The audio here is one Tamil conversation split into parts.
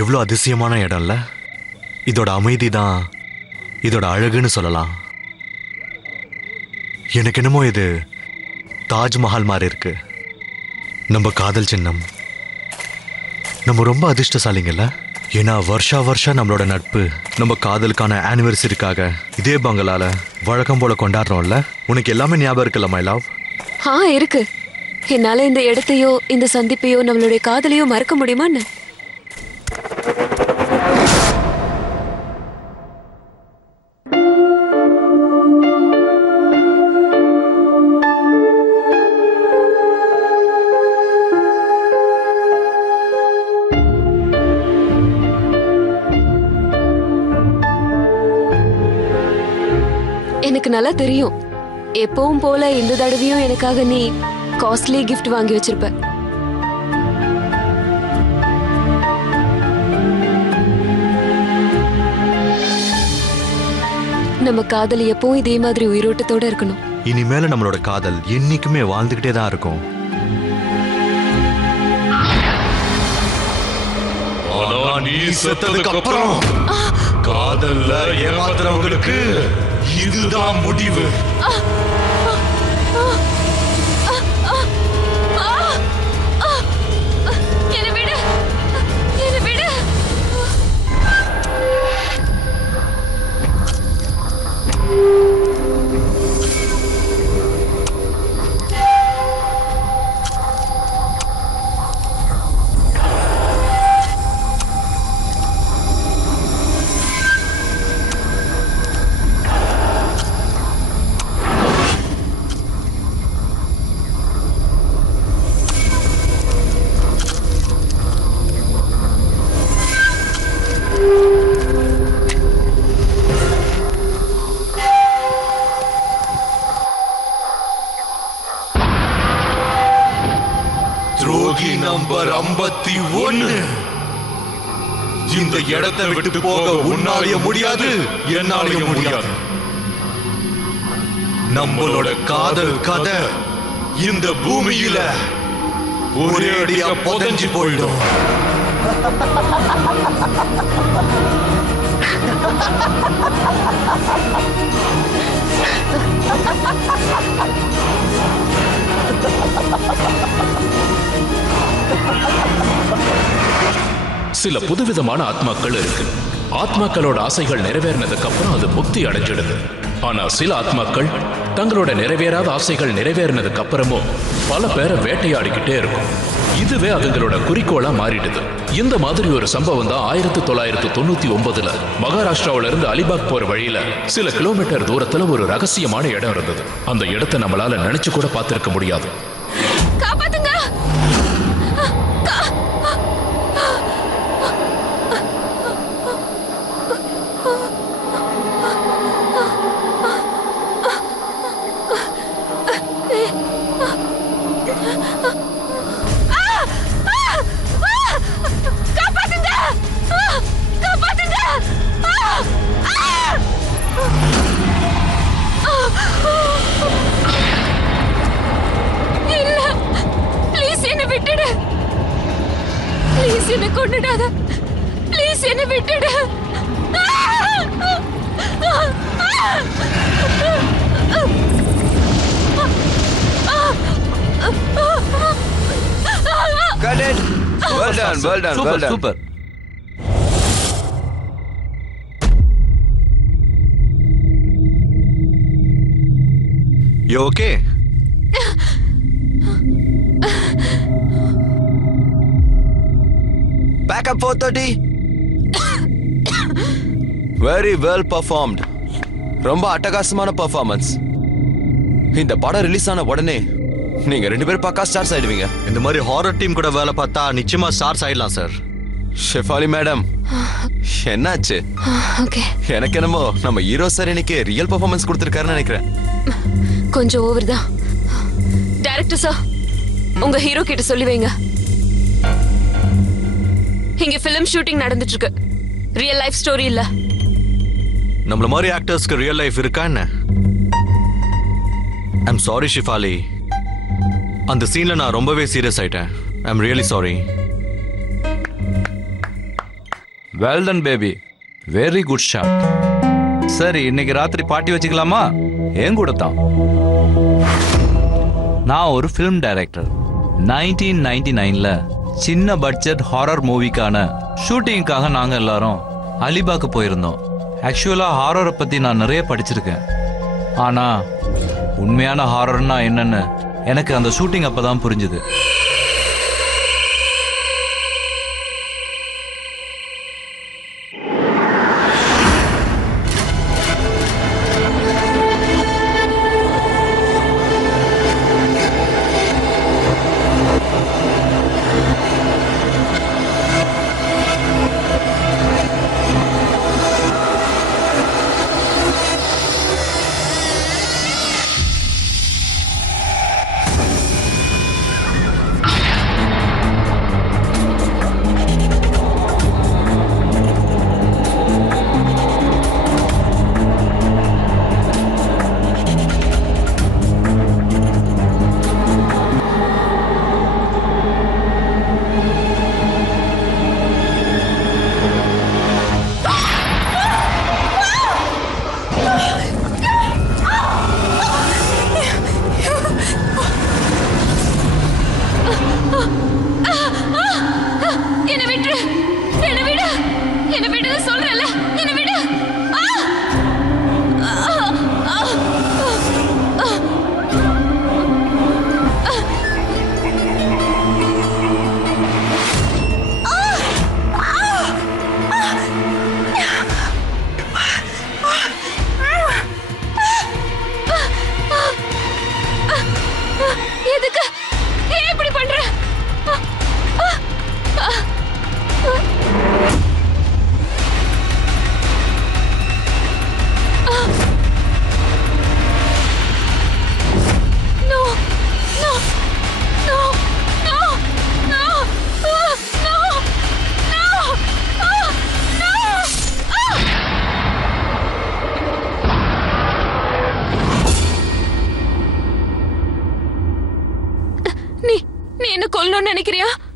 எவ்வளோ அதிசயமான இடம்ல. இதோட அமைதி தான் இதோட அழகுன்னு சொல்லலாம். எனக்கு என்னமோ இது தாஜ்மஹால் மாதிரி இருக்கு. நம்ம காதல் சின்னம். நம்ம ரொம்ப அதிர்ஷ்டசாலிங்கல்ல. ஏன்னா வருஷா நம்மளோட நட்பு நம்ம காதலுக்கான ஆனிவர்சரிக்காக இதே பங்களால வழக்கம் போல கொண்டாடுறோம்ல. உனக்கு எல்லாமே ஞாபகம் இருக்குல்ல மை லவ்? இருக்கு. என்னால இந்த இடத்தையோ இந்த சந்திப்பையோ நம்மளுடைய காதலையோ மறக்க முடியுமான்னு? எனக்கு நல்லா தெரியும். எப்பவும் போல இந்த தடவையும் எனக்காக நீ காஸ்ட்லி கிஃப்ட் வாங்கி வச்சிருப்ப. நம்ம காதல் எப்பவும் இதே மாதிரி உயிரோட்டத்தோட இருக்கணும். இனிமேல நம்மளோட காதல் என்னைக்குமே வாழ்ந்துகிட்டே தான் இருக்கும். ஆனா நீ செத்ததுக்கு அப்புறம் காதல்ல ஏமாத்துறவங்களுக்கு இதுதான் முடிவு. துரோகி நம்பர் 51. இந்த இடத்தை விட்டு போக உன்னாலேயே முடியாது, என்னாலேயே முடியாது. நம்மளோட காதல் கதை இந்த பூமியில ஒரே அடியா புதைஞ்சு போயிடும். சில புதுவிதமான ஆத்மாக்கள் இருக்கு. ஆத்மாக்களோட ஆசைகள் நிறைவேறினதுக்கு அப்புறம் அது முக்தி அடைஞ்சிடுது. ஆனா சில ஆத்மாக்கள் தங்களோட நிறைவேறாத ஆசைகள் நிறைவேறினதுக்கு அப்புறமும் பல பேரை வேட்டையாடிக்கிட்டே இருக்கும். இதுவே அதுங்களோட குறிக்கோளா மாறிடுது. இந்த மாதிரி ஒரு சம்பவம் தான் 1999 மகாராஷ்டிராவில இருந்து அலிபாக் போற வழியில சில கிலோமீட்டர் தூரத்துல ஒரு ரகசியமான இடம் இருந்தது. அந்த இடத்தை நம்மளால நினைச்சு கூட பார்த்திருக்க முடியாது. என்ன கொன்னுடாத. ப்ளீஸ் என்ன விட்டுடு. Got it. Well done, well done, well done. Super. You okay? Back up 430. Very well performed. ரொம்ப அட்டகாசமான பெர்ஃபார்மன்ஸ். இந்த படம் ரிலீஸ் ஆன உடனே நீங்க ரெண்டு பேரும் பக்கா ஸ்டார்ஸ் ஆயிடுவீங்க. இந்த மாதிரி ஹாரர் டீம் கூட வேலை பார்த்தா நிச்சயமா ஸ்டார்ஸ் ஆயிடலாம் சார். ஷெஃபாலி மேடம், என்னாச்சு? ஓகே. எனக்கு என்னமோ நம்ம ஹீரோ சார் இன்னைக்கு ரியல் பெர்ஃபார்மன்ஸ் கொடுத்துருக்காருன்னு நினைக்கிறேன். கொஞ்சம் ஓவர் தான். டைரக்டர் சார், உங்க ஹீரோ கிட்ட சொல்லி வைங்க. இங்க ஃபிலிம் ஷூட்டிங் நடந்துட்டு இருக்கு. ரியல் லைஃப் ஸ்டோரி இல்ல. நம்மள மாதிரி ஆக்டர்ஸ்க்கு ரியல் லைஃப் இருக்கா என்ன? I'm sorry Shefali. அந்த சீன்ல நான் ரொம்பவே சீரியஸ் ஆயிட்டேன். I'm really sorry. Well done baby, very good shot. சரி, இன்னைக்கு ராத்திரி பார்ட்டி வச்சுக்கலாமா? என் கூட தான். நான் ஒரு ஃபிலிம் டைரக்டர். 1999ல சின்ன பட்ஜெட் ஹாரர் மூவிக்கான ஷூட்டிங்காக நாங்கள் எல்லாரும் அலிபாக்கு போயிருந்தோம். ஆக்சுவலாக ஹாரரை பற்றி நான் நிறைய படிச்சிருக்கேன். ஆனால் உண்மையான ஹாரர்னா என்னன்னு எனக்கு அந்த ஷூட்டிங் அப்போ தான் புரிஞ்சுது.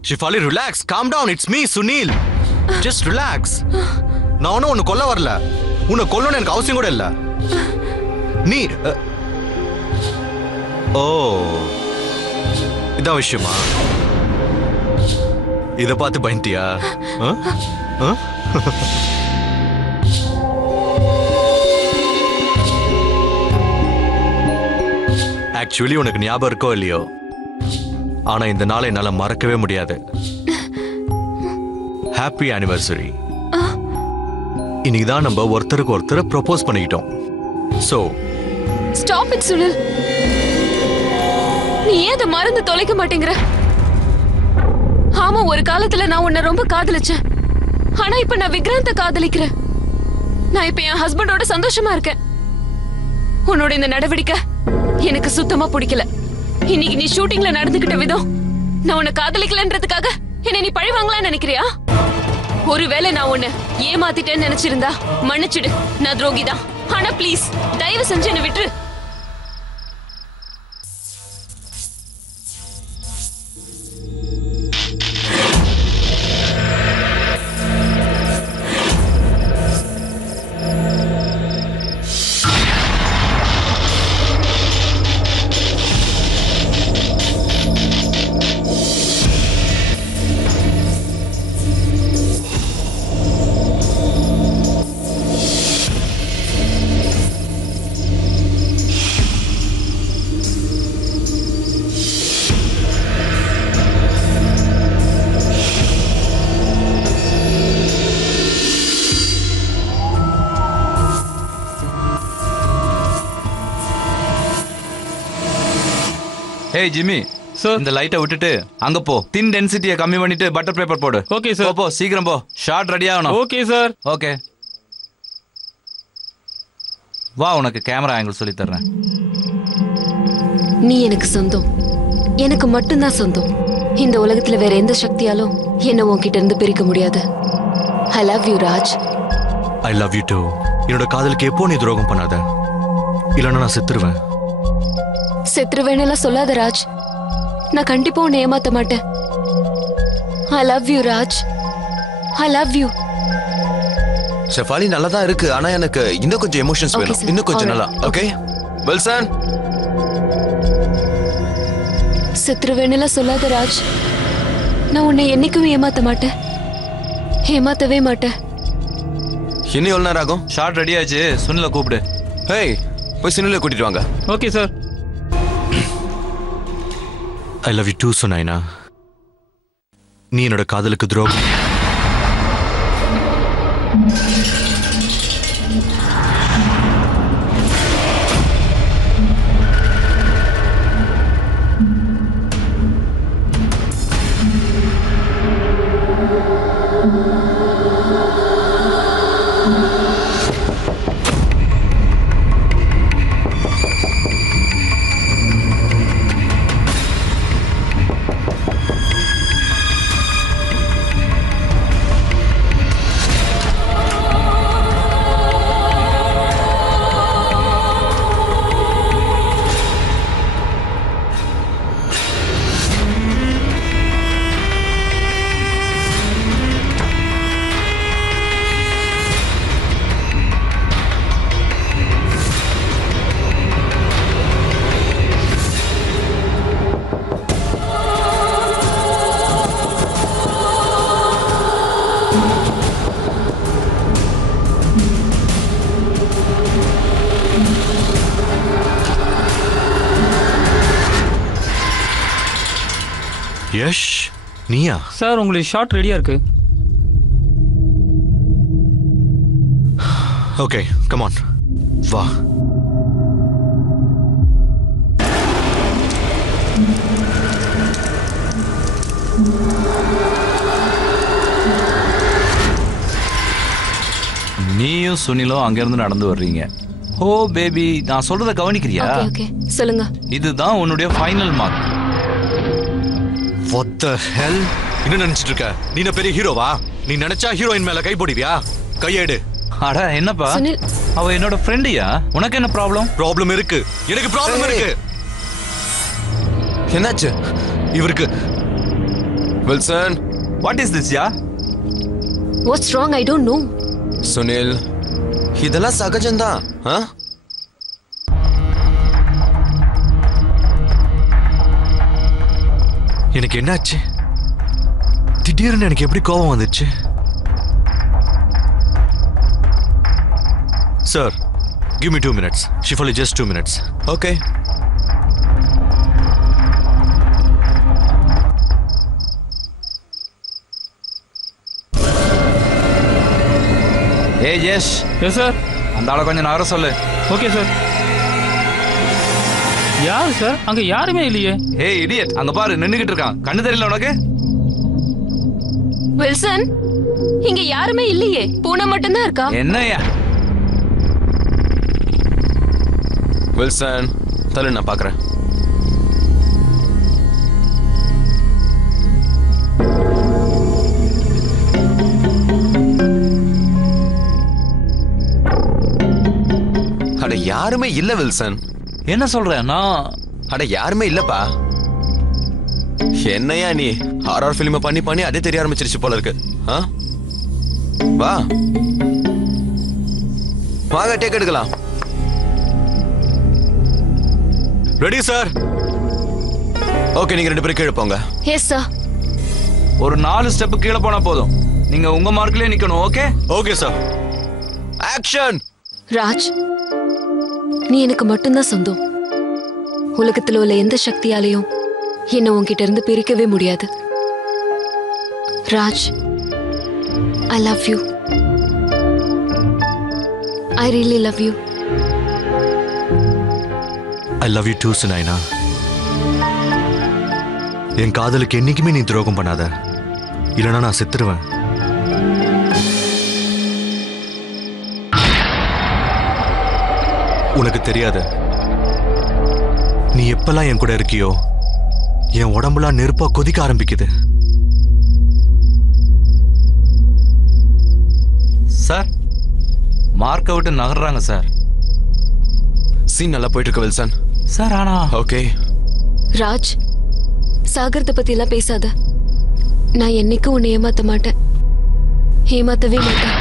Shefali, relax, calm down. It's me Sunil. Just relax. நான் ஒன்னும் உன்னை கொல்ல வரல. உன்னை கொல்லணும்னு எனக்கு அவசியம் கூட இல்ல. நீ ஓ, இதான் விஷயமா? இத பார்த்து பயந்தியா? ஆக்சுவலி உனக்கு ஞாபகம் இருக்கோ இல்லையோ, ஆனா இந்த நாளை என்னால மறக்கவே முடியாது. Happy anniversary. இன்னைக்கு தான் நம்ம ஒருத்தருக்கு ஒருத்தர் ப்ரொபோஸ் பண்ணிக்கிட்டோம். So stop it Sunil. நீ ஏன் அதை மறந்து தொலைக்க மாட்டேங்கிற? ஆமா, ஒரு காலத்துல நான் உன்னை ரொம்ப காதலிச்சேன். ஆனா இப்ப நான் விக்ராந்த காதலிக்கிறேன். நான் இப்ப என் ஹஸ்பண்டோட சந்தோஷமா இருக்கேன். உன்னோட இந்த நடவடிக்கை எனக்கு சுத்தமா பிடிக்கல. இன்னைக்கு நீ ஷூட்டிங்ல நடந்துகிட்ட விதம், நான் உன்னை காதலிக்கலன்றதுக்காக என்ன நீ பழி வாங்கலாம்னு நினைக்கிறியா? ஒருவேளை நான் உன்னை ஏமாத்திட்டேன்னு நினைச்சிருந்தா மன்னிச்சிடு, நான் துரோகிதான். ஆனா ப்ளீஸ் தயவு செஞ்சு என்ன விட்டுரு. Hey Jimmy, sir, இந்த லைட்டை விட்டுட்டு அங்க போ. தின் டென்சிட்டியை கம்மி பண்ணிட்டு பட்டர் பேப்பர் போடு. Okay sir. போ சீக்கிரம் போ. ஷாட் ரெடி ஆகணும். Okay sir. ஓகே. வா, உனக்கு கேமரா ஆங்கிள் சொல்லி தர்றேன். நீ எனக்கு சொந்தம், எனக்கு மட்டும்தான் சொந்தம். இந்த உலகத்துல வேற எந்த சக்தியாலும் என்ன உன்கிட்ட இருந்து பிரிக்க முடியாது. I love you, Raj. I love you too. என்னோட காதலுக்கு எப்போ நீ துரோகம் பண்ணாத, இல்லைன்னா நான் செத்துருவேன். செத்துருவேன்னு சொல்லாத ராஜ். நான் கண்டிப்பா உன்னை ஏமாத்த மாட்டேன். I love you, Raj. I love you. Shefali நல்லா தான் இருக்கு, ஆனா எனக்கு இன்னும் கொஞ்சம் எமோஷன்ஸ் Okay, வேணும். sir. இன்னும் கொஞ்சம் Alright. நல்லா. Okay Wilson. செத்துருவேன்னு சொல்லாத ராஜ். நான் உன்னை என்னைக்கும் ஏமாத்த மாட்டேன், ஏமாத்தவே மாட்டேன். இன்னும் எவ்வளவு நேரம் ஆகும்? ஷார்ட் ரெடி ஆச்சு, சுனில கூப்பிடு. ஹேய், போய் சினில கூட்டிட்டு வாங்க. Okay sir. I love you too Sunaina. நீ என்னோட காதலுக்கு துரோகம். யஷ், நீயா? சார் உங்களுக்கு ஷார்ட் ரெடியா இருக்கு. ஓகே கம் ஆன், வா. நீயும் சுனிலும் அங்கிருந்து நடந்து வர்றீங்க. ஓ பேபி, நான் சொல்றத கவனிக்கிறியா? ஓகே ஓகே சொல்லுங்க. இதுதான் உன்னுடைய final mark. What the hell? என்ன நினைச்சிட்டு இருக்க? நீ என்ன பெரிய ஹீரோவா? நீ நினைச்சா ஹீரோயின் மேல கை போடுவியா? கையேடு. அட என்னப்பா, சுனில். அவ என்னோட ஃப்ரெண்டியா? உனக்கு என்ன ப்ராப்ளம்? ப்ராப்ளம் இருக்கு, எனக்கு ப்ராப்ளம் இருக்கு. என்னாச்சு இவருக்கு? Wilson. What is this yeah? What's wrong? I don't know. Sunil, இதெல்லாம் சகஜம்தான். எனக்கு என்னாச்சு? திடீர்னு எனக்கு எப்படி கோபம் வந்துச்சு? Sir, give me 2 minutes. Shefali, just 2 minutes. Okay. ஏய் ஜெஷ். Yes sir. அந்த ஆளை கொஞ்சம் நகர சொல்லு. Okay sir. யார் சார்? அங்க யாருமே இல்லையே. ஏய் இடியட், அங்க பாரு நின்னுகிட்டு இருக்கான். கண்ணு தெரியல உனக்கு? வில்சன், இங்க யாருமே இல்லையே, பூனை மட்டும்தான் இருக்கா. என்னையா? வில்சன், தள்ளு, நான் பார்க்கறேன். அட யாருமே இல்ல வில்சன். என்ன சொல்ற? நான் அட யாருமே இல்லப்பா. என்னையா நீ ஹாரர் ஃபிலிம் பண்ணி பண்ணி அதே தெரிய ஆரம்பிச்சிருச்சு போல இருக்கு. வா வாங்க, டேக் எடுக்கலாம். Ready sir? ஓகே, நீங்க 2 பேரும் கீழே போங்க. Yes sir. ஒரு 4 ஸ்டெப் கீழே போனா போதும். நீங்க உங்க மார்க்லயே நிக்கணும். Okay? Okay sir. Action. Raj, நீ எனக்கு மட்டும்தான் சொந்தம். உலகத்துல உள்ள எந்த சக்தியாலையும் என்ன உன்கிட்ட இருந்து பிரிக்கவே முடியாது. Raj, I love you. I really love you. I love you too, Sunaina. என் காதலுக்கு என்னைக்குமே நீ துரோகம் பண்ணாத, இல்லைன்னா நான் செத்துருவேன். உனக்கு தெரியாது, நீ எப்பெல்லாம் என் கூட இருக்கியோ என் உடம்புலாம் நெருப்பா கொதிக்க ஆரம்பிக்குது. சார், மார்க்கை விட்டு நகர்றாங்க சார். சீன் நல்லா போயிட்டு இருக்கு வில்சன். சார் ஆனா ஓகே. ராஜ், சாகரத்தை பத்தி எல்லாம் பேசாத. நான் என்னைக்கும் உன்னை ஏமாத்த மாட்டேன், ஏமாத்தவே மாட்டேன்.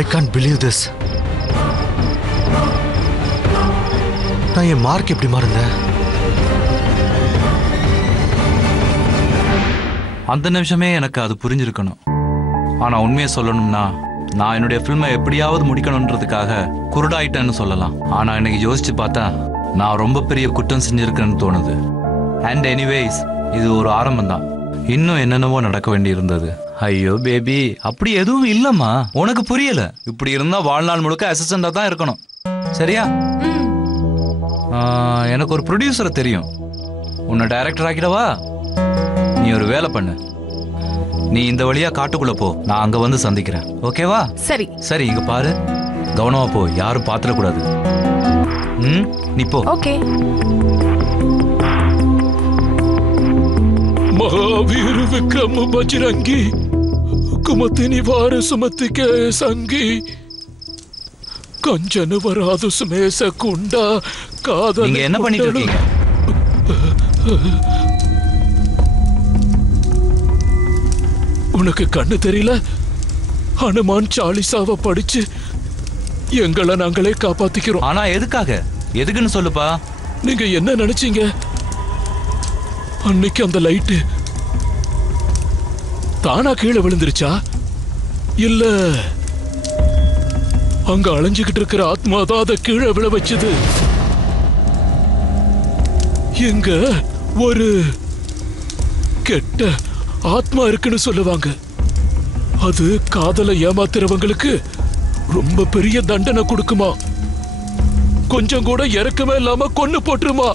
I can't believe this. நான் என் மார்க் எப்படி மறந்தேன்? அந்த நிமிஷமே எனக்கு அது புரிஞ்சிருக்கணும். ஆனா உண்மையை சொல்லணும்னா நான் என்னுடைய ஃபில்மை எப்படியாவது முடிக்கணுன்றதுக்காக குருடாயிட்டேன்னு சொல்லலாம். ஆனா இன்னைக்கு யோசிச்சு பார்த்தா நான் ரொம்ப பெரிய குற்றம் செஞ்சிருக்கேன்னு தோணுது. அண்ட் எனிவேஸ், இது ஒரு ஆரம்பம் தான். இன்னும் என்னென்னவோ நடக்க வேண்டி இருந்தது. ஐயோ பேபி, அப்படி எதுவும் இல்லம்மா. உனக்கு புரியல. இப்படி இருந்தா வாழ்நாள் முழுக்க அசிஸ்டண்டா தான் இருக்கணும். சரியா? எனக்கு ஒரு ப்ரொடியூசரை தெரியும். உன்னை டைரக்டர் ஆக்கிடவா? நீ ஒரு வேலை பண்ணு. நீ இந்த வழியா காட்டுக்குள்ள போ, நான் அங்க வந்து சந்திக்கிறேன். ஓகேவா? சரி சரி, இங்க பாரு, கவனமா போ, யாரும் பாத்திரக்கூடாது. நீ போ. ஓகே. महावीर विक्रम बजरंगी कुमति निवार सुमति के संगी कंचन वरादु सुमेश कुंडा कादल. நீங்க என்ன பண்ணிட்டு இருக்கீங்க? உனக்கு கண்ணு தெரியல? ஹனுமான் சாலிசாவை படிச்சு எங்களை நாங்களே காப்பாத்திக்கிறோம். ஆனா எதுக்காக? எதுக்குன்னு சொல்லுப்பா. நீங்க என்ன நினைச்சீங்க? அன்னைக்கு அந்த லைட்டு தானா கீழே விழுந்துருச்சா, இல்ல அங்க அலைஞ்சுகிட்டு இருக்கிற ஆத்மா தான் அதை கீழே விழ வச்சது? எங்க ஒரு கெட்ட ஆத்மா இருக்குன்னு சொல்லுவாங்க. அது காதலை ஏமாத்துறவங்களுக்கு ரொம்ப பெரிய தண்டனை கொடுக்குமா. கொஞ்சம் கூட இறக்கமே இல்லாம கொன்னு போட்டுருமா.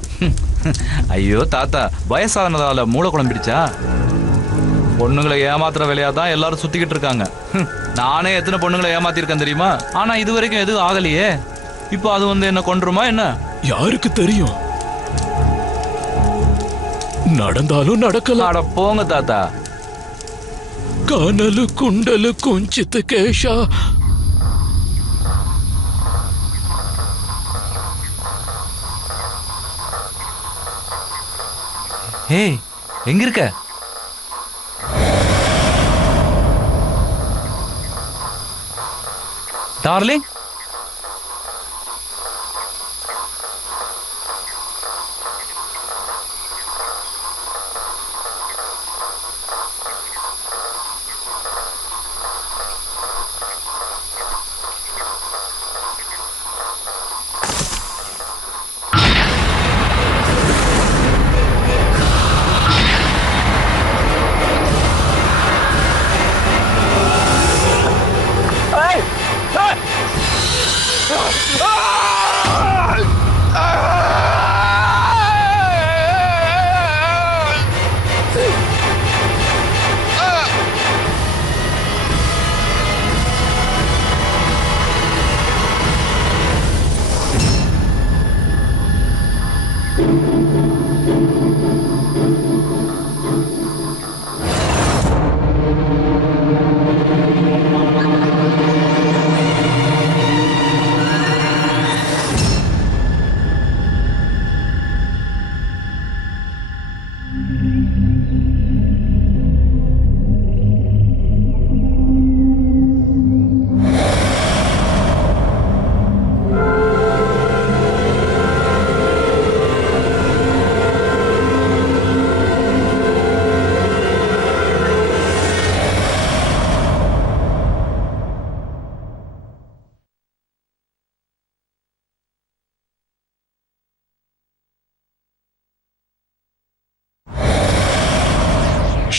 ஐயோ தாத்தா, வயசானதால மூளை குழம்பிடுச்சா? பொண்ணுங்களை ஏமாத்துற வேலையா தான் எல்லாரும் சுத்திக்கிட்டு இருக்காங்க. நானே எத்தனை பொண்ணுங்களை ஏமாத்திருக்கேன் தெரியுமா? ஆனா இது வரைக்கும் எதுவும் ஆகலையே. இப்போ அது வந்து என்ன கொன்றுமா என்ன? யாருக்கு தெரியும்? நடந்தாலும் நடக்கலாம். அட போங்க தாத்தா. கானலு குண்டலு குஞ்சித்து கேஷா. ஏய், எங்க இருக்க? டார்லிங்,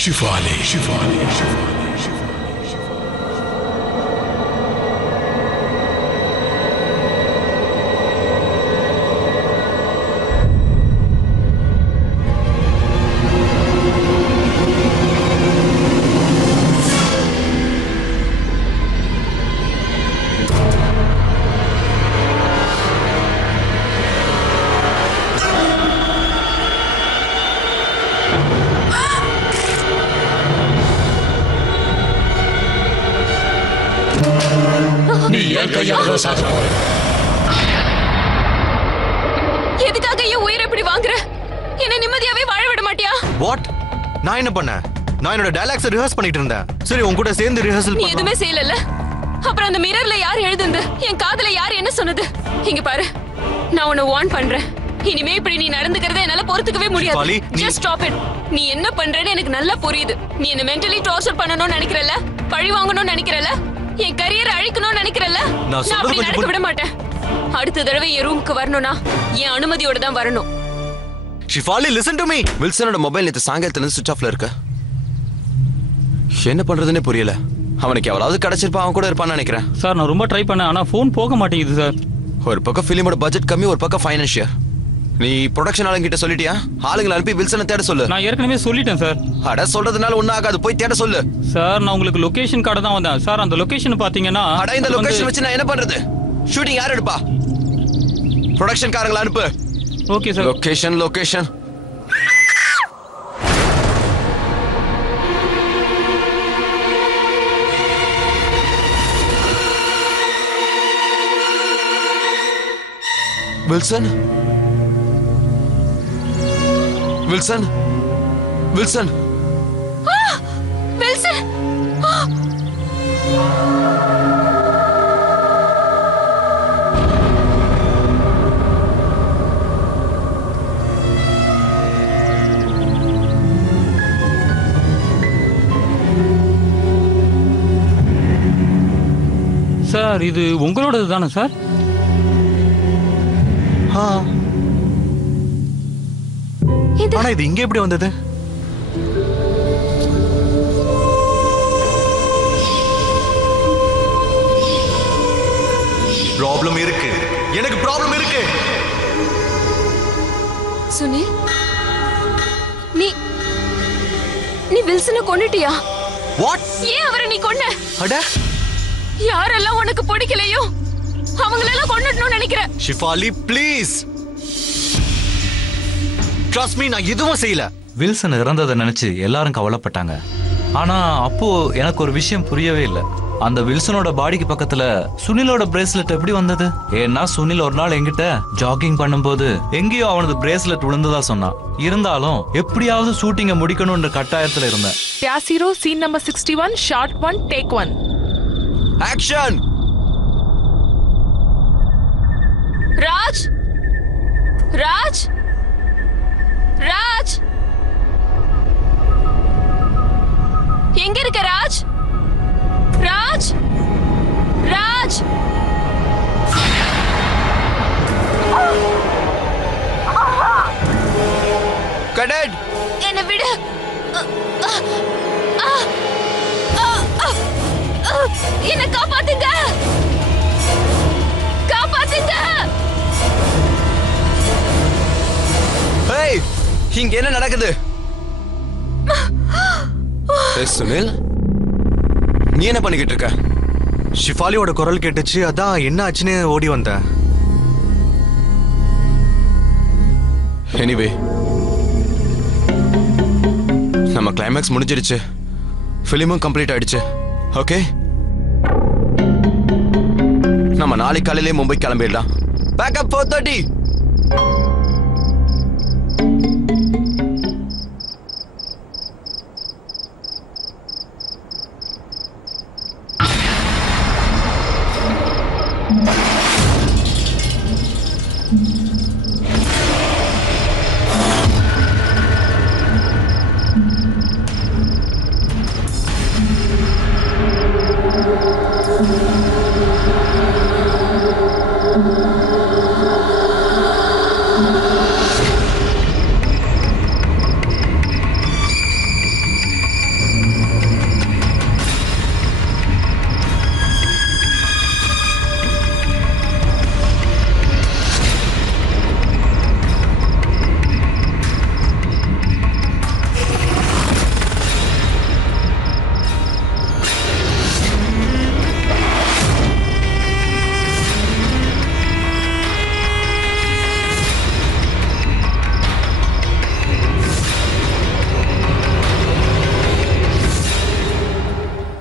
शिवाले शिवाले शिवाले எதுக்காக என் உயிரை இப்படி வாங்குற? என்ன நிம்மதியாவே வாழ விட மாட்டியா? வாட்? நான் என்ன பண்ணேன்? நான் என்னோட டயலாக்ஸ் ரிஹர்ஸ் பண்ணிட்டு இருந்தேன். சரி, உன் கூட சேர்ந்து ரிஹர்சல் நீ எதுவுமே செய்யல. அப்புறம் அந்த மிரர்ல யார் எழுதுனது? என் காதுல யார் என்ன சொன்னது? இங்க பாரு, நான் உன்னை வார்ன் பண்றேன். இனிமே இப்படி நீ நடந்துக்கிறத என்னால பொறுத்துக்கவே முடியாது. Just stop it. நீ என்ன பண்றேன்னு எனக்கு நல்லா புரியுது. நீ என்ன மென்டலி டார்ச்சர் பண்ணணும்னு நினைக்கிறல்ல, பழி வாங்கணும்னு நினைக்கிறல்ல, என் கரியரை அழிக்கணும்னு நினைக்கிறல்ல. நான் அப்படி நடக்க விட மாட்டேன். அடுத்த தடவை என் ரூமுக்கு வரணும்னா என் அனுமதியோட தான் வரணும். Shafali, listen to me. வில்சனோட mobile நேற்று சாயங்காலத்துல இருந்து சுவிட்ச் ஆஃப்ல இருக்கு. என்ன பண்றதுன்னே புரியல. அவனுக்கு எவ்வளவு கிடைச்சிருப்பா, அவன் கூட இருப்பான்னு நினைக்கிறேன். சார் நான் ரொம்ப ட்ரை பண்ணேன், ஆனால் ஃபோன் போக மாட்டேங்குது சார். ஒரு பக்கம் ஃபிலிமோட பட்ஜெட் கம்மி, ஒரு பக்கம் ஃபைனான்சியர். நீ ப்ரொடக்ஷன் ஆளுங்கிட்ட சொல்லிட்டியா? ஆளுங்களை அனுப்பி வில்சனை தேட சொல்லு. நான் ஏற்கனவே சொல்லிட்டேன் சார். அட, சொல்றதுனால ஒன்றும் ஆகாது, போய் தேட சொல்லு. சார் நான் உங்களுக்கு லொகேஷன் கார்டு தான் வந்தேன் சார். அந்த லொகேஷன் பாத்தீங்கன்னா அட, இந்த லொகேஷன் வச்சு நான் என்ன பண்றது? ஷூட்டிங் யார் எடுப்பா? ப்ரொடக்ஷன் காரங்களை அனுப்பு. Okay sir. Location Wilson Wilson Wilson Wilson, sir இது உங்களோடது தானே சார்? ஆனா இது இங்க எப்படி வந்தது? ப்ராப்ளம் இருக்கு, எனக்கு ப்ராப்ளம் இருக்கு. சுனில், நீ நீ வில்சனை கொன்னுட்டியா? வாட்? ஏன் அவரை நீ கொன்ன? அட, யாரெல்லாம் உனக்கு பிடிக்கலையோ அவங்களெல்லாம் கொன்னுடணும்னு நினைக்கிறேன். ஷிஃபாலி ப்ளீஸ் ட்ரஸ்ட் மீ, நான் எதுவும் செய்யல. வில்சன் இறந்ததை நினைச்சு எல்லாரும் கவலைப்பட்டாங்க. ஆனா அப்போ எனக்கு ஒரு விஷயம் புரியவே இல்லை. அந்த வில்சனோட பாடிக்கு பக்கத்துல சுனிலோட பிரேஸ்லெட் எப்படி வந்தது? ஏன்னா சுனில் ஒரு நாள் என்கிட்ட ஜாகிங் பண்ணும்போது எங்கேயோ அவனது பிரேஸ்லெட் விழுந்ததா சொன்னான். இருந்தாலும் எப்படியாவது ஷூட்டிங்க முடிக்கணும்ன்ற கட்டாயத்துல இருந்தேன். Pyasiro, scene number 61, shot 1, take 1. Action. Raj, Raj, Raj, எங்க இருக்க ராஜ்? ராஜ், ராஜ். கடட், என்ன விடு. என்ன காப்பாத்துங்க, காப்பாத்துங்க. ஏய், இங்க என்ன நடக்குது? ஏய் சுனில், நீ என்ன பண்ணிக்கிட்டு இருக்க? ஷிஃபாலியோட குரல் கேட்டுச்சு, அதான் என்ன ஆச்சுன்னு ஓடி வந்தேன். எனிவே, நம்ம கிளைமேக்ஸ் முடிஞ்சிருச்சு, ஃபிலிமும் கம்ப்ளீட் ஆயிடுச்சு. ஓகே, நம்ம நாளைக்கு காலையிலே மும்பை கிளம்பிடலாம். பேக்கப் 4:30.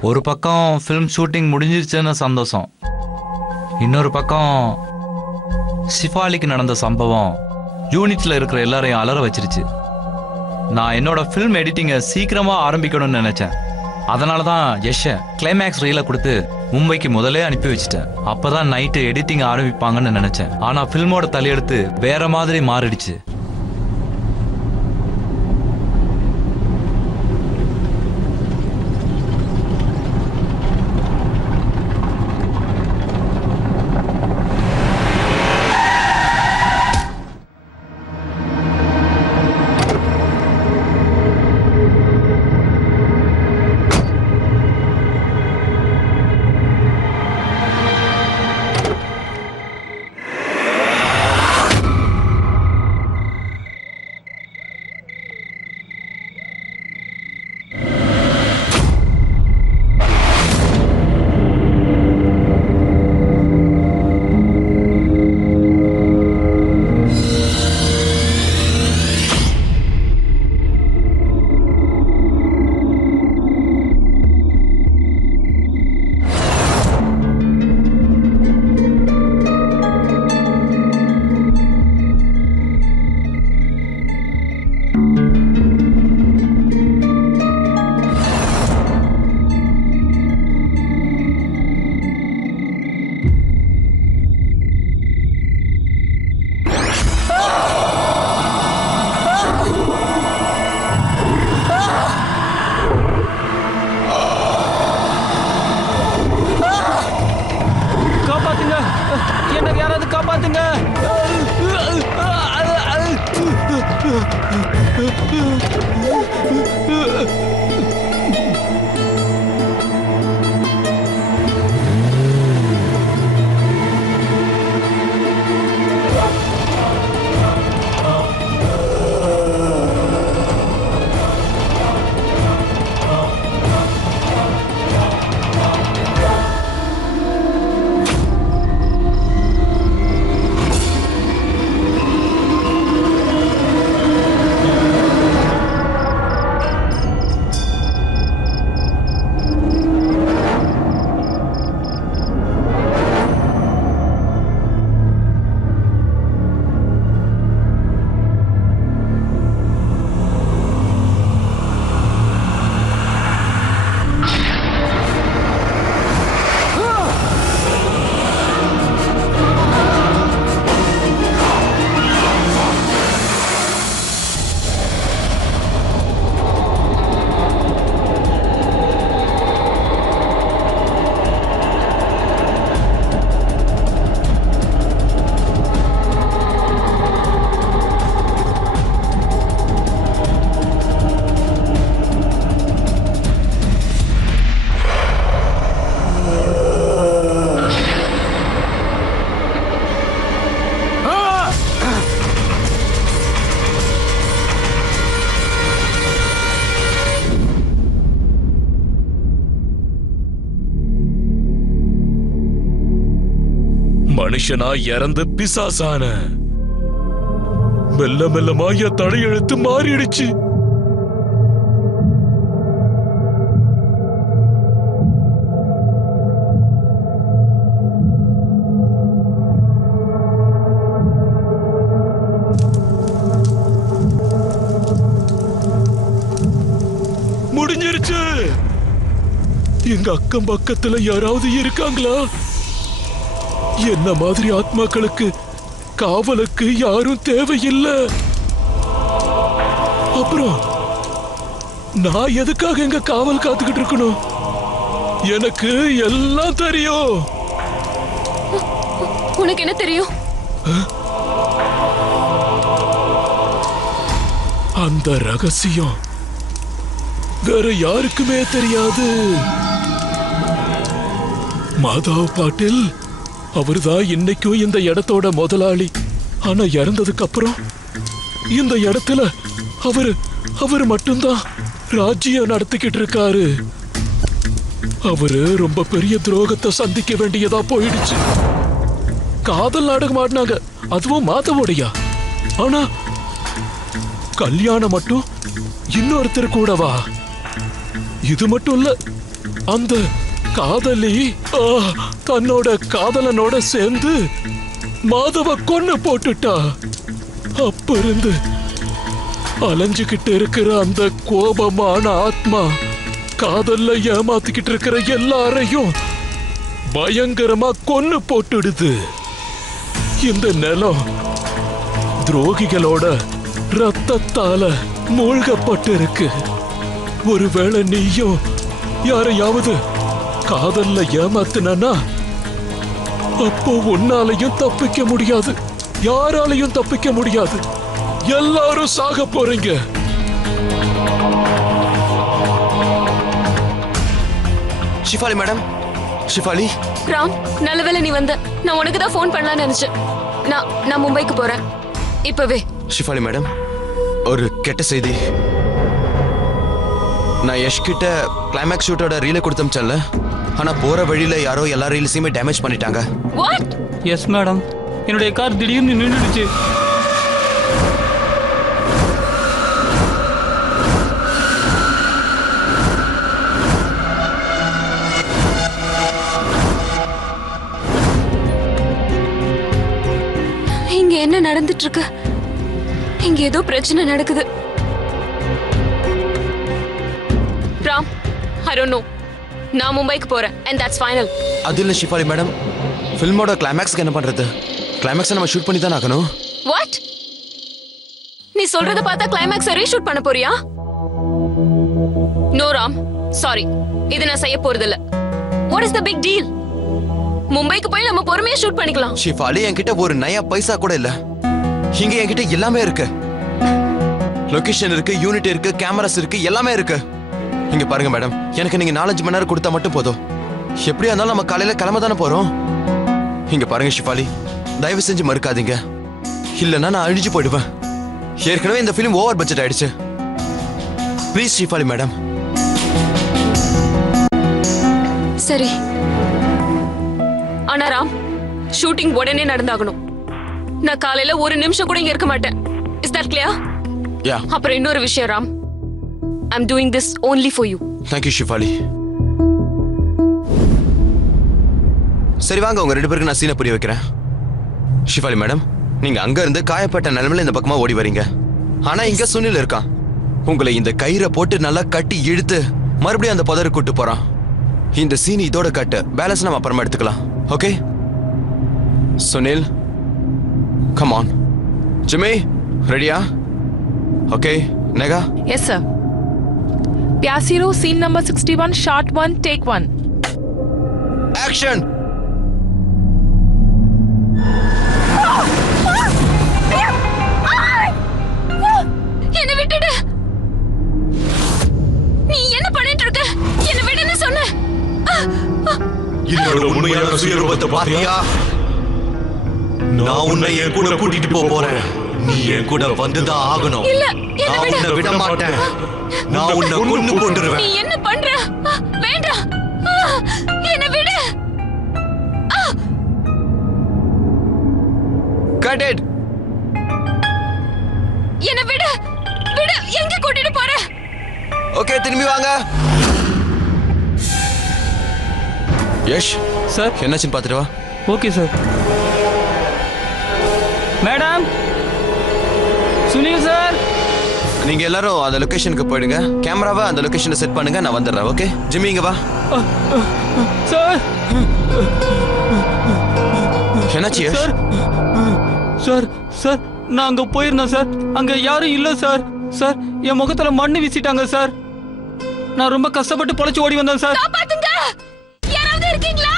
ஒரு பக்கம் ஃபிலிம் ஷூட்டிங் முடிஞ்சிருச்சுன்னு சந்தோஷம், இன்னொரு பக்கம் ஷிஃபாலிக்கு நடந்த சம்பவம் யூனிட்ல இருக்கிற எல்லாரையும் அலற வச்சிருச்சு. நான் என்னோட ஃபிலிம் எடிட்டிங்கை சீக்கிரமா ஆரம்பிக்கணும்னு நினைச்சேன். அதனால தான் யஷை கிளைமேக்ஸ் ரீல கொடுத்து மும்பைக்கு முதலே அனுப்பி வச்சிட்டேன். அப்பதான் நைட்டு எடிட்டிங் ஆரம்பிப்பாங்கன்னு நினைச்சேன். ஆனா ஃபில்மோட தலையெடுத்து வேற மாதிரி மாறிடுச்சு. மனுஷனா இறந்து பிசாசான மெல்ல மெல்லமா என் தலையெழுத்து மாறிடுச்சு. முடிஞ்சிருச்சு. எங்க அக்கம் பக்கத்துல யாராவது இருக்காங்களா? என்ன மாதிரி ஆத்மாக்களுக்கு காவலுக்கு யாரும் தேவையில்லை. அப்புறம் நான் எதுக்காக எங்க காவல் காத்துக்கிட்டு இருக்கணும்? எனக்கு எல்லாம் தெரியும். உனக்கு என்ன தெரியும்? அந்த ரகசியம் வேற யாருக்குமே தெரியாது. மாதவ் பாட்டில் அவர்தான் இன்னைக்கும் இந்த இடத்தோட முதலாளி. ஆனா இறந்ததுக்கு அப்புறம் இந்த இடத்துல அவரு மட்டும்தான் ராஜ்யம் நடத்திக்கிட்டு இருக்காரு. அவரு ரொம்ப பெரிய துரோகத்தை சந்திக்க வேண்டியதா போயிடுச்சு. காதல் நாடகம் ஆடினாங்க, அதுவும் மாதவோடையா. ஆனா கல்யாணம் மட்டும் இன்னொருத்தர் கூடவா? இது மட்டும் இல்ல, அந்த காதலி தன்னோட காதலனோட சேர்ந்து மாதவ கொன்னு போட்டுட்டா. அப்ப இருந்து அலைஞ்சுகிட்டு இருக்கிற அந்த கோபமான ஆத்மா காதல்ல ஏமாத்திக்கிட்டு இருக்கிற எல்லாரையும் பயங்கரமா கொன்னு போட்டுடுது. இந்த நிலம் துரோகிகளோட ரத்தத்தால மூழ்கப்பட்டு இருக்கு. ஒருவேளை நீயும் யாரையாவது காதல்ல ஏமாத்தினா அப்போ உன்னாலையும் தப்பிக்க முடியாது, யாராலையும் தப்பிக்க முடியாது. எல்லாரும் சாக போறீங்க. ஷிஃபாலி மேடம், ஷிஃபாலி. ராம், நல்ல வேளை நீ வந்த. நான் உனக்கு தான் ஃபோன் பண்ணலாம்னு நினைச்சேன். நான் மும்பைக்கு போறேன் இப்பவே. ஷிஃபாலி மேடம், ஒரு கெட்ட செய்தி. நான் யஷ் கிட்ட கிளைமேக்ஸ் ஷூட்டோட ரீலை கொடுத்தமிச்சல, ஆனா போற வழியில யாரோ எல்லா ரீல்ஸையுமே டேமேஜ் பண்ணிட்டாங்க. வாட்? எஸ் மேடம், என்னுடைய கார் திடீர்னு நின்றுடுச்சு. இங்க என்ன நடந்துட்டு இருக்கு? இங்க ஏதோ பிரச்சனை நடக்குது. Ram, I don't know. நான் மும்பைக்கு போறேன் and that's final. அது இல்ல ஷிஃபாலி மேடம், ஃபில்மோட கிளைமேக்ஸ்க்கு என்ன பண்றது? கிளைமேக்ஸை நம்ம ஷூட் பண்ணி தான் ஆகணும். What? நீ சொல்றத பார்த்தா கிளைமேக்ஸை ரீஷூட் பண்ண போறியா? No ராம், சாரி, இது நான் செய்ய போறது இல்ல. What is the big deal? மும்பைக்கு போய் நம்ம பொறுமையா ஷூட் பண்ணிக்கலாம். ஷிஃபாலி, என்கிட்ட ஒரு நயா பைசா கூட இல்ல. இங்க என்கிட்ட எல்லாமே இருக்கு. லொகேஷன் இருக்கு, யூனிட் இருக்கு, கேமராஸ் இருக்கு, எல்லாமே இருக்கு. இங்க பாருங்க மேடம், எனக்கு நீங்க 4-5 மணி நேரம் கொடுத்தா மட்டும் போதும். எப்படியா இருந்தாலும் நம்ம காலையில கிளம்ப தானே போறோம். இங்க பாருங்க ஷிஃபாலி, தயவு செஞ்சு மறுக்காதீங்க. இல்லைன்னா நான் அழிஞ்சு போயிடுவேன். ஏற்கனவே இந்த ஃபிலிம் ஓவர் பட்ஜெட் ஆயிடுச்சு. Please Shefali madam. சரி, ஆனா ராம், ஷூட்டிங் உடனே நடந்தாகணும். நான் காலையில ஒரு நிமிஷம் கூட இங்க இருக்க மாட்டேன். Is that clear? யா. அப்புறம் இன்னொரு விஷயம் Ram, I'm doing this only for you. Thank you Shafali. சரி வாங்க, உங்க 2 பேருக்கு நான் சீனை புரிய வைக்கிறேன். ஷிஃபாலி மேடம், நீங்க அங்க இருந்து காயப்பட்ட நிலைமையில இந்த பக்கமா ஓடி வரீங்க. ஆனா இங்க சுனில் இருக்கான். உங்களை இந்த கயிறை போட்டு நல்லா கட்டி இழுத்து மறுபடியும் அந்த புதரை கூட்டு போறான். இந்த சீன் இதோட கட்டு, பேலன்ஸ் நம்ம அப்புறமா எடுத்துக்கலாம். Okay Sunil, come on. Jimmy, ரெடியா? Okay Neha. Yes, sir. Pyasiro, scene number 61, shot 1, take 1. Action. என்ன விட்டுடு. நீ என்ன பண்ணிட்டு இருக்க? என்ன விடுன்னு சொன்ன. என்னோட உண்மையான சுயரூபத்தை பாத்தியா? நான் உன்னை என் கூட கூட்டிட்டு போறேன். நீ என் கூட வந்துதான் ஆகணும். இல்ல, நான் உன்னை விட மாட்டேன். நான் உன்னை கொன்னு போட்டுருவேன். நீ என்ன பண்ற? வேண்டாம், என்ன விடு. Cut it. என்ன விடு, விடு. எங்க கூட்டிட்டு போற? ஓகே, திரும்பி வாங்க. யஷ் சார், என்னாச்சுன்னு பார்த்துட்டு வா. Okay sir. Madam, Sunil sir. நீங்க எல்லாரும் அந்த லொகேஷனுக்கு போயிடுங்க. கேமராவை அந்த லொகேஷன்ல செட் பண்ணுங்க, நான் வந்துடுறேன். ஓகே ஜிம்மி, இங்க வா. சார். என்னாச்சு யஷ்? சார், சார், சார், நான் அங்க போயிருந்தேன் சார். அங்க யாரும் இல்ல சார். சார், என் முகத்துல மண்ணு வீசிட்டாங்க சார். நான் ரொம்ப கஷ்டப்பட்டு பொழைச்சு ஓடி வந்தேன் சார். காப்பாத்துங்க, யாராவது இருக்கீங்களா?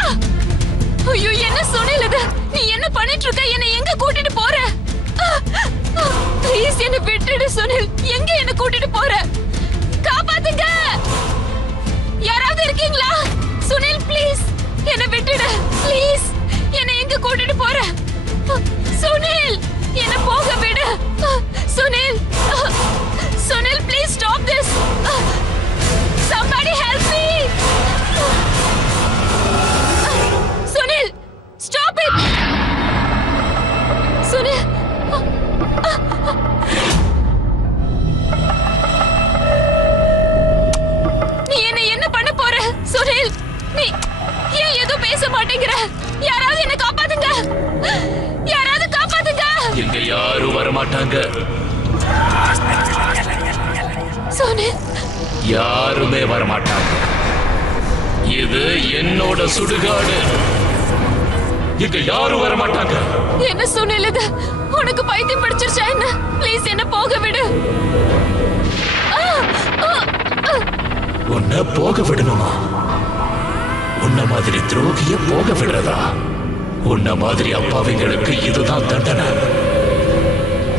ஐயோ, என்ன சுனில் இது? நீ என்ன பண்ணிட்டு இருக்க? என்ன எங்க கூட்டிட்டு போற? ப்ளீஸ் என்ன விட்டுடு சுனில். எங்க என்ன கூட்டிட்டு போற? காப்பாத்துங்க, யாராவது இருக்கீங்களா? சுனில் ப்ளீஸ் என்ன விட்டுடு. ப்ளீஸ் என்ன எங்க கூட்டிட்டு போற? சுனில், என்ன போக விடு. Sunil, Sunil please stop this. Somebody help me. Sunil, stop it. Sunil. நீ என்ன பண்ண போற? சுனில், நீ ஏன் எதுவும் பேச மாட்டேங்கிற? யாராவது என்ன காப்பாத்துங்க. யாராவது காப்பாத்துங்க. இங்க யாரும் வர மாட்டாங்க. சுனில், யாருமே வரமாட்டாங்க. இது என்னோட சுடுகாடு. இங்க யாரும் வரமாட்டாங்க. என்ன சுனில் இது? உனக்கு பைத்தியம் பிடிச்சிருச்சா என்ன? ப்ளீஸ் என்ன போக விடு. உன்னை போக விடணுமா? உன்ன மாதிரி துரோகிய போக விடுறதா? உன்ன மாதிரி அப்பாவிங்களுக்கு இதுதான் தண்டனை.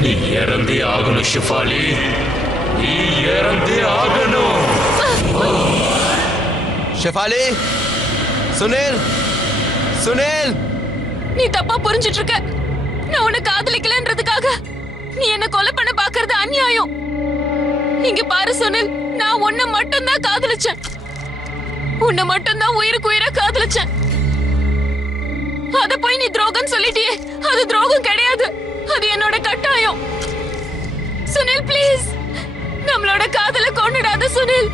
நீ இறந்தே ஆகணும் ஷிஃபாலி. நீ இறந்தே ஆகணும். ஷெஃபாலி, சுனில், சுனில். நீ தப்பா புரிஞ்சிட்டு இருக்க. நான் உன்னை காதலிக்கலன்றதுக்காக நீ என்ன கொலை பண்ண பாக்குறது அநியாயம். இங்க பாரு சுனில், நான் உன்னை மட்டும்தான் காதலிச்சேன். உன்னை மட்டும்தான் உயிருக்கு உயிரா காதலிச்சேன். அத போய் நீ துரோகம் சொல்லிட்டியே, அது துரோகம் கிடையாது, அது என்னோட கட்டாயம். சுனில் ப்ளீஸ், நம்மளோட காதலை கொன்னுடாத சுனில்.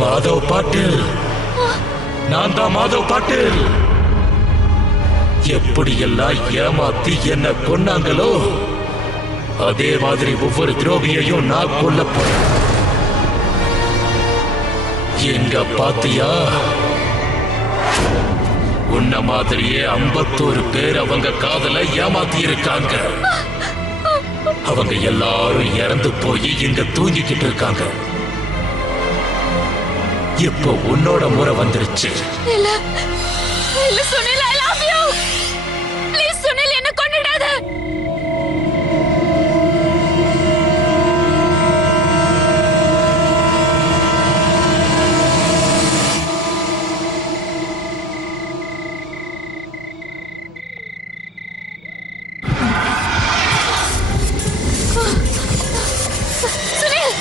மாதவ் பாட்டில், நான் தான் மாதவ் பாட்டில். எப்படியெல்லாம் ஏமாத்தி என்ன கொன்னாங்களோ அதே மாதிரி ஒவ்வொரு துரோகியையும் நான் கொல்ல போறேன். எங்க பாத்தியா? உன்ன மாதிரியே 51 பேர் அவங்க காதல ஏமாத்தி இருக்காங்க. அவங்க எல்லாரும் இறந்து போய் இங்க தூங்கிக்கிட்டு இருக்காங்க. இப்போ உன்னோட முறை வந்துருச்சு. இல்ல இல்ல சுனில், ஐ லவ் யூ. ப்ளீஸ் சுனில், என்ன கொன்னுடாத. சுனில்,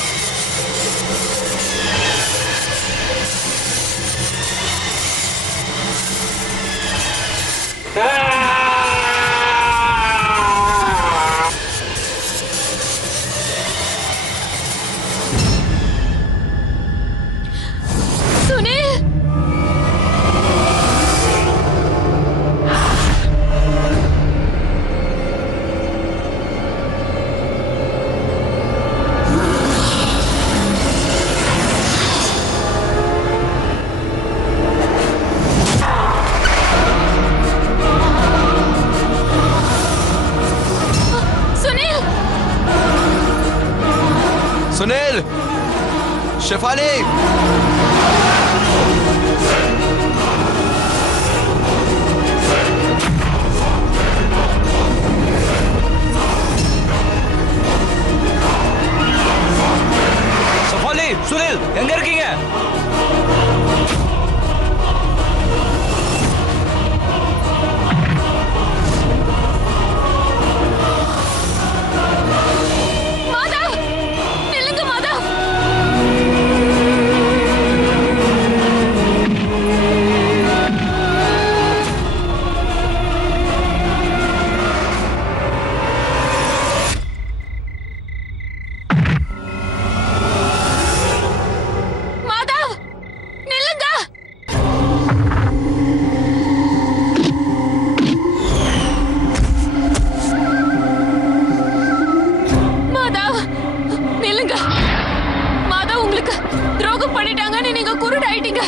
சுனில். சுனில், சுனில், ஷெஃபாலி. ஷெஃபாலி, சுனில் எங்க இருக்கீங்க? மாதவ், நில்லுங்க மாதவ். மாதவ், நில்லுங்க. மாதவ், நில்லுங்க. மாதவ், உங்களுக்கு துரோகம் பண்ணிட்டாங்கன்னு நீங்க குருடாயிட்டீங்க.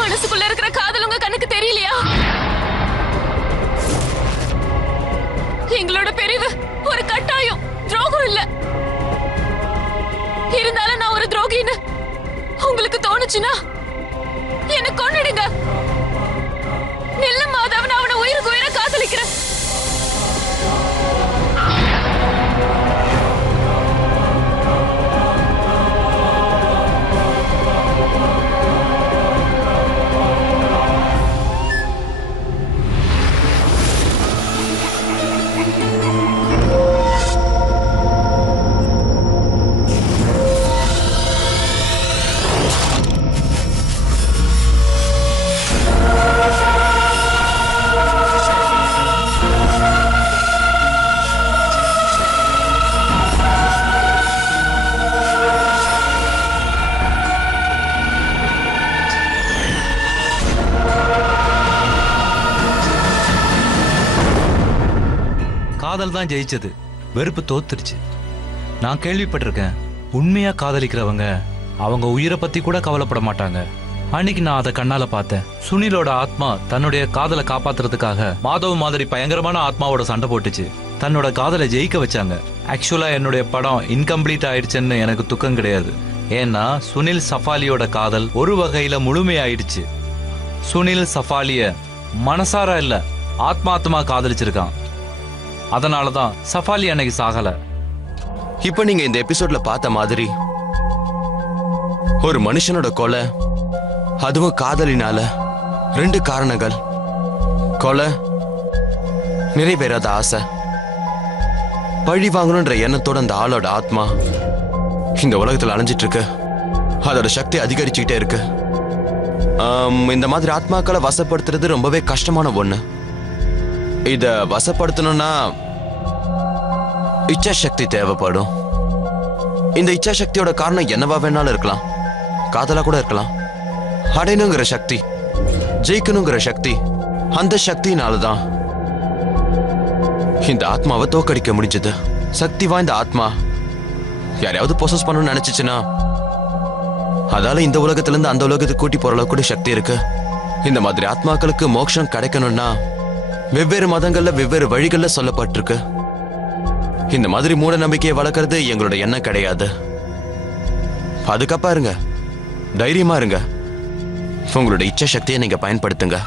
மனசுக்குள்ள இருக்கிற காதல் உங்க கண்ணுக்கு தெரியலையா? எங்களோட பிரிவு ஒரு கட்டாயம், துரோகம் இல்ல. இருந்தாலும் நான் ஒரு துரோகின்னு உங்களுக்கு தோணுச்சுன்னா என்ன கொன்னுடுங்க. நில்லு மாதவ், நான் அவனை உயிருக்கு உயிரை காதலிக்கிறேன். காதல் தான் ஜெயிச்சது, வெறுப்பு தோத்துருச்சு. நான் கேள்விப்பட்டிருக்கேன், உண்மையா காதலிக்கிறவங்க அவங்க உயிரை பத்தி கூட கவலைப்பட மாட்டாங்க. அன்னைக்கு நான் அதை கண்ணால பார்த்தேன். சுனிலோட ஆத்மா தன்னுடைய காதலை காப்பாத்துறதுக்காக மாதவ மாதிரி பயங்கரமான ஆத்மாவோட சண்டை போட்டுச்சு. தன்னோட காதலை ஜெயிக்க வச்சாங்க. ஆக்சுவலா என்னுடைய படம் இன்கம்ப்ளீட் ஆயிடுச்சுன்னு எனக்கு துக்கம் கிடையாது. ஏன்னா சுனில் சஃபாலியோட காதல் ஒரு வகையில முழுமையாயிடுச்சு. சுனில் சஃபாலிய மனசார இல்ல, ஆத்மாத்மா காதலிச்சிருக்கான். அதனாலதான் சஃபாலி அன்னைக்கு சாகல. இப்ப நீங்க இந்த எபிசோட்ல பார்த்த மாதிரி ஒரு மனுஷனோட கொலை, அதுவும் காதலினால, 2 காரணங்கள். கொலை, நிறைவேறாத ஆசை. பழி வாங்கணுன்ற எண்ணத்தோட அந்த ஆளோட ஆத்மா இந்த உலகத்துல அலைஞ்சிட்டு இருக்கு. அதோட சக்தி அதிகரிச்சுக்கிட்டே இருக்கு. இந்த மாதிரி ஆத்மாக்களை வசப்படுத்துறது ரொம்பவே கஷ்டமான ஒண்ணு. இத வசப்படுத்தணும்னா இச்சா சக்தி தேவைப்படும். இந்த இச்சா சக்தியோட காரணம் என்னவா வேணாலும் இருக்கலாம். காதலா கூட இருக்கலாம். அடையணுங்கிற சக்தி, ஜெயிக்கணுங்கிற சக்தி, அந்த சக்தினாலதான் இந்த ஆத்மாவை தோக்கடிக்க முடிஞ்சது. சக்தி வாய்ந்த ஆத்மா யாரையாவது பொசஸ் பண்ணணும்னு நினைச்சுச்சுன்னா அதால இந்த உலகத்துல இருந்து அந்த உலகத்துக்கு கூட்டி போற அளவுக்கு கூட சக்தி இருக்கு. இந்த மாதிரி ஆத்மாக்களுக்கு மோட்சம் கிடைக்கணும்னா வெவ்வேறு மதங்கள்ல வெவ்வேறு வழிகள்ல சொல்லப்பட்டிருக்கு. இந்த மாதிரி மூட நம்பிக்கையை வளர்க்கறது எங்களோட எண்ணம் கிடையாது. பாதுகாப்பா இருங்க, தைரியமா இருங்க, உங்களோட இச்சா சக்தியை நீங்க பயன்படுத்துங்க.